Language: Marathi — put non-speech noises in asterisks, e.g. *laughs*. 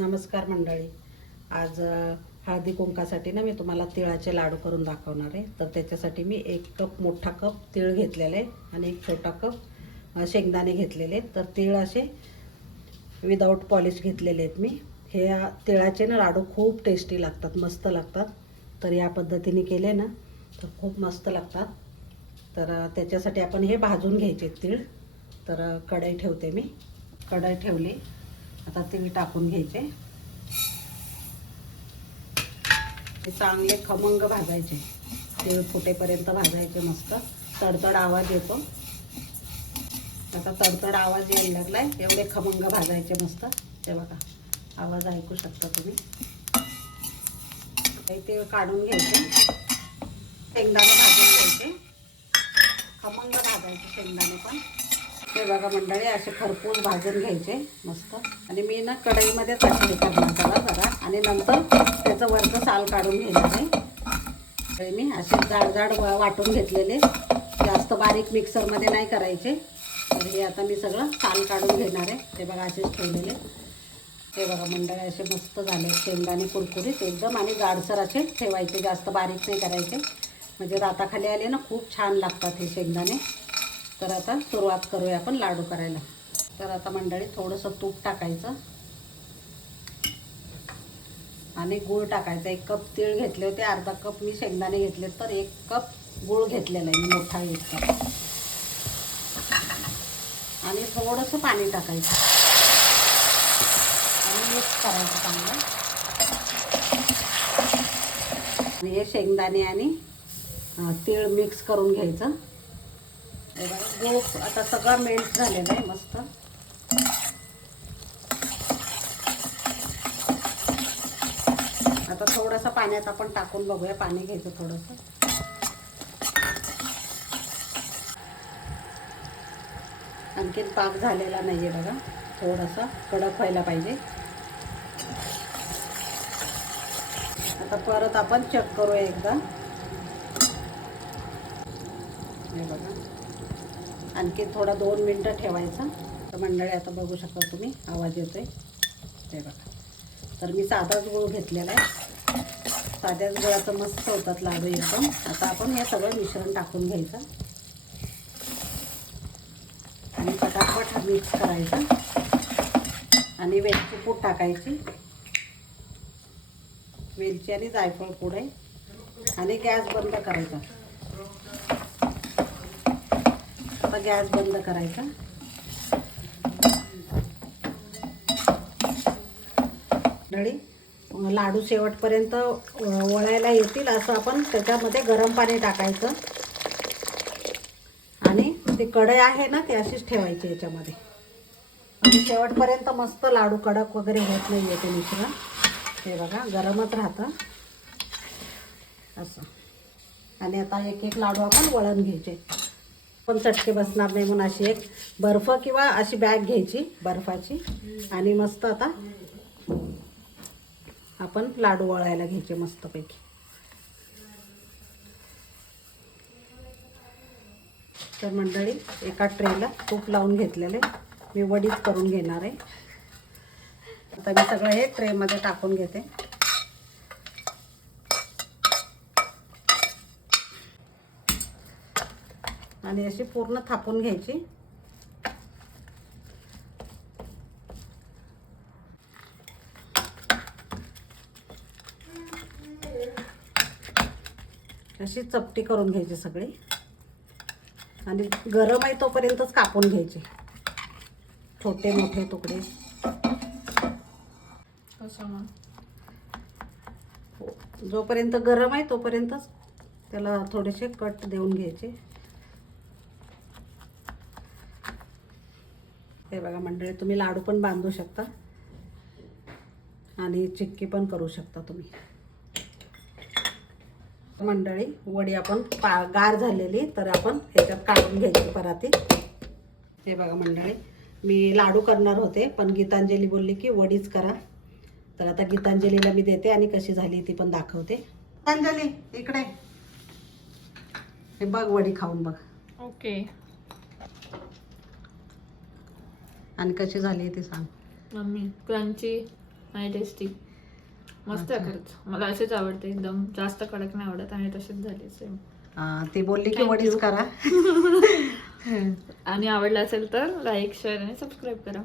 नमस्कार मंडळी. आज हळदी कुंकासाठी ना मी तुम्हाला तिळाचे लाडू करून दाखवणार आहे. तर त्याच्यासाठी मी एक कप मोठा कप तीळ घेतलेला आहे आणि एक छोटा कप शेंगदाणे घेतलेले तर तीळ असे विदाऊट पॉलिश घेतलेले आहेत मी. हे तिळाचे ना लाडू खूप टेस्टी लागतात मस्त लागतात. तर या पद्धतीने केले ना तर खूप मस्त लागतात. तर त्याच्यासाठी आपण हे भाजून घ्यायचे तीळ. तर कढई ठेवते मी. कढई ठेवली. आता तेल टाकून घ्यायचे. ते चांगले खमंग भाजायचे. तेल फुटेपर्यंत भाजायचे मस्त. तडतड आवाज येतो. आता तडतड आवाज यायला लागलाय. एवढे खमंग भाजायचे मस्त. ते बघा आवाज ऐकू शकता तुम्ही? काही काढून घ्यायचे. शेंगदाणे भाजून घ्यायचे. खमंग भाजायचे शेंगदाणे पण. हे बघा मंडळी असे खरपूस भाजून घ्यायचे मस्त. आणि मी ना कढईमध्येच असे हे करणार त्याला जरा. आणि नंतर त्याचं वरचं साल काढून घेणार आहे. मी असे जाड जाड वाटून घेतलेले. जास्त बारीक मिक्सरमध्ये नाही करायचे. तर हे आता मी सगळं साल काढून घेणार आहे. ते बघा असेच ठेवलेले. ते बघा मंडळी असे मस्त झाले शेंगदाणे कुरकुरीत एकदम. आणि जाडसर असे ठेवायचे जास्त बारीक नाही करायचे. म्हणजे दाताखाली आले ना खूप छान लागतात हे शेंगदाणे. तर आता सुरुवात करूया आपण लाडू करायला. तर आता मंडळी थोडंसं तूप टाकायचं. आणि गूळ टाकायचा. एक कप तीळ घेतले होते अर्धा कप मी शेंगदाणे घेतले तर एक कप गूळ घेतलेला आहे मी मोठा एक कप. आणि थोडंसं पाणी टाकायचं. आणि मिक्स करायचं चांगलं. आणि हे शेंगदाणे आणि तीळ मिक्स करून घ्यायचं. हे बघा, आता सगळं मेल्ट झालेलं आहे मस्त. आता थोडंसं पाण्यात आपण टाकून बघूया. पाणी घ्यायचं थोडंसं. आणखीन पाक झालेला नाही आहे बघा. थोडासा कडक व्हायला पाहिजे. आता परत आपण चेक करूया एकदा. हे बघा. आणखी थोडा दोन मिनटं ठेवायचा. तर मंडळी आता बघू शकता तुम्ही आवाज येतो आहे ते बघा. तर मी साधाच गूळ घेतलेला आहे. साध्याच गुळाचं मस्त होतात लाडू एकदम. आता आपण हे सगळं मिश्रण टाकून घ्यायचं. आणि पटापट मिक्स करायचं. आणि वेलची पूड टाकायची. वेलची आणि जायफळ पूड आहे. आणि गॅस बंद करायचा. आता गॅस बंद करायचा. मंडळी लाडू शेवटपर्यंत वळायला येतील असं आपण त्याच्यामध्ये गरम पाणी टाकायचं. आणि ते कढई आहे ना ते अशीच ठेवायची याच्यामध्ये. आणि शेवटपर्यंत मस्त लाडू कडक वगैरे होत नाही आहे ते मिश्रण. हे बघा गरमच राहतं. असं. आणि आता एक एक लाडू आपण वळण घ्यायचे. पण चटके बसणार नाही म्हणून अशी एक बर्फ किंवा अशी बॅग घ्यायची बर्फाची. आणि मस्त आता आपण लाडू वळायला घ्यायचे मस्तपैकी. तर मंडळी एका ट्रेला तूप लावून घेतलेले मी वडीच करून घेणार आहे. आता मी सगळं हे ट्रेमध्ये टाकून घेते. आणि अशी पूर्ण थापून घ्यायची. अशी चपटी करून घ्यायची सगळी. आणि गरम आहे तोपर्यंतच कापून घ्यायचे. छोटे मोठे तुकडे. जोपर्यंत गरम आहे तोपर्यंतच त्याला थोडेसे कट देऊन घ्यायचे. हे बघा मंडळी तुम्ही लाडू पण बांधू शकता आणि चिक्की पण करू शकता तुम्ही. मंडळी वडी आपण पा गार झालेली तर आपण ह्याच्यात काढून घ्यायची पराती. हे बघा मंडळी मी लाडू करणार होते पण गीतांजली बोलली की वडीच करा. तर आता गीतांजलीला मी देते आणि कशी झाली ती पण दाखवते. गीतांजली इकडे. हे बघ वडी खाऊन बघ. ओके. आणि कशी झाली ती सांग. मम्मी क्रंची आणि टेस्टी. मस्त आहे खरंच मला असेच आवडते एकदम. जास्त कडक नाही आवडत आणि तसेच झाले सेम ती बोलली की वडीच. करा. *laughs* आणि आवडलं असेल तर लाईक शेअर आणि सबस्क्राईब करा.